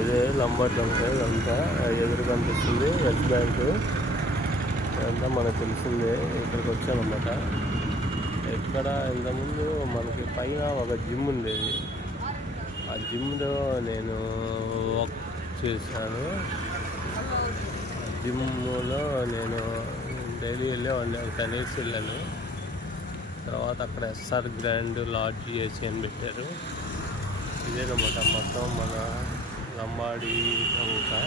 ఇదే లంబాడి ఉంటాయి అంతా ఎదురు కనిపిస్తుంది వెస్ట్ బ్యాంక్ అంతా మనకు తెలిసిందే. ఇక్కడికి వచ్చానమాట. ఇక్కడ ఇంతకుముందు మనకి పైన ఒక జిమ్ ఉండేది. ఆ జిమ్లో నేను వర్క్ చేశాను. జిమ్లో నేను డైలీ వెళ్ళేవాడిని. ఒక 10 days వెళ్ళాను. తర్వాత అక్కడ ఎస్ఆర్ గ్రాండ్ లాడ్జ్ ఏసీ అని పెట్టారు. ఇదేనమాట మొత్తం మన లంబాడి అంతా.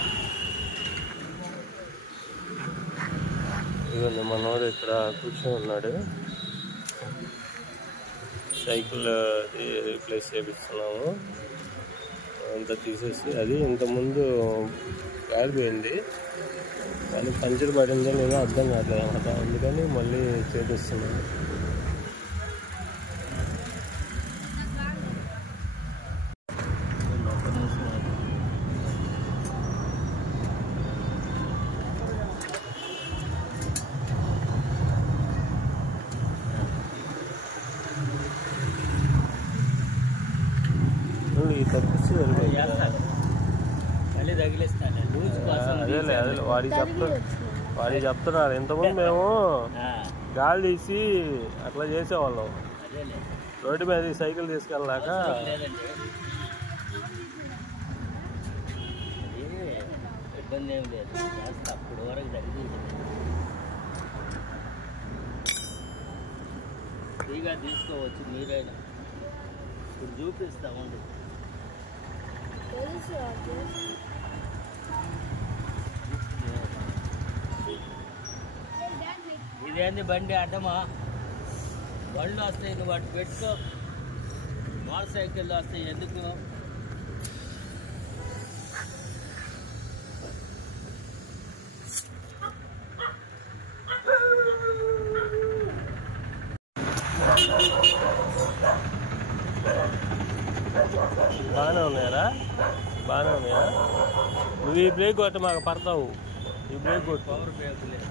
ఇవన్నీ మనోడు ఇక్కడ కూర్చొని ఉన్నాడు. సైకిల్ రీప్లేస్ చేపిస్తున్నాము. అంతా తీసేసి అది ఇంతకుముందు కాలిపోయింది. కానీ పంచర్ పడిందో లేదో అర్థం కావట్లేదు అన్నమాట. అందుకని మళ్ళీ చేపిస్తున్నాను. అదేలే వాడి చెప్తున్నారు. ఇంతకుముందు మేము గాలి తీసి అట్లా చేసేవాళ్ళం. రోడ్డు మీద సైకిల్ తీసుకెళ్ళాక ఇబ్బంది ఏం లేదు. అప్పుడు వరకు జరిగింది. ఫ్రీగా తీసుకోవచ్చు మీరైనా. ఇప్పుడు చూపిస్తామండి. ఇదేంది బండి అడ్డమా? బండ్లు వస్తాయి, నువ్వు వాటి పెట్టుకో. మోటార్ సైకిళ్ళు వస్తాయి ఎందుకు? బాగానే ఉన్నాయరా? బాగానే ఉన్నాయా? నువ్వు ఈ బ్రేక్ కొట్ట మాకు పడతావు. ఈ బ్రేక్ కొట్టు. పవర్ బ్రేక్ లేదు.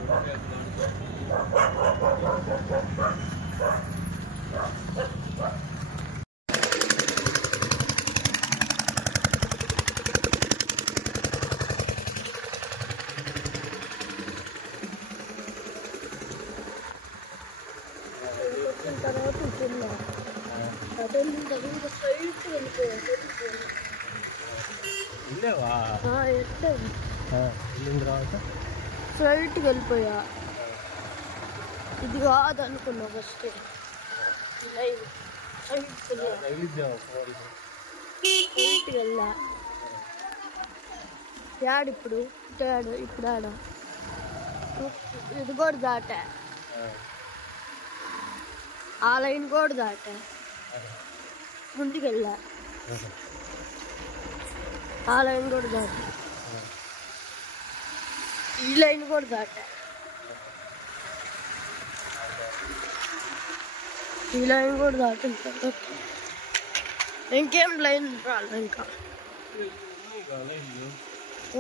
స్ట్రైట్కి వెళ్ళిపోయా. ఇది కాదు అనుకున్నా ఫస్ట్. స్ట్రైట్కి వెళ్ళా. ఇప్పుడు ఇప్పుడు ఆడ ఇది కూడా దాటా. ఆ లైన్ కూడా దాటా. ముందుకెళ్ళా. ఆ లైన్ కూడా దాటా. ఈ లైన్ కూడా దాటా. ఈ లైన్ కూడా దాటిన తర్వాత ఇంకేం లైన్ రాలేదు. ఇంకా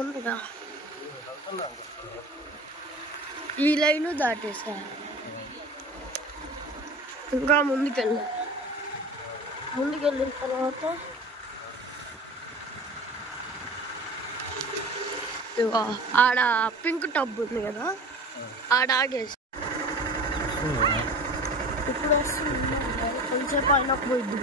ఉందిగా. ఈ లైన్ దాటేసా. ఇంకా ముందుకెళ్ళా. ముందుకెళ్ళిన తర్వాత ఆడ పింక్ టబ్ ఉంది కదా, ఆడ ఆగేసి. ఇప్పుడు వస్తుంది కొంచెంసేపు అయినా పోయిద్ది.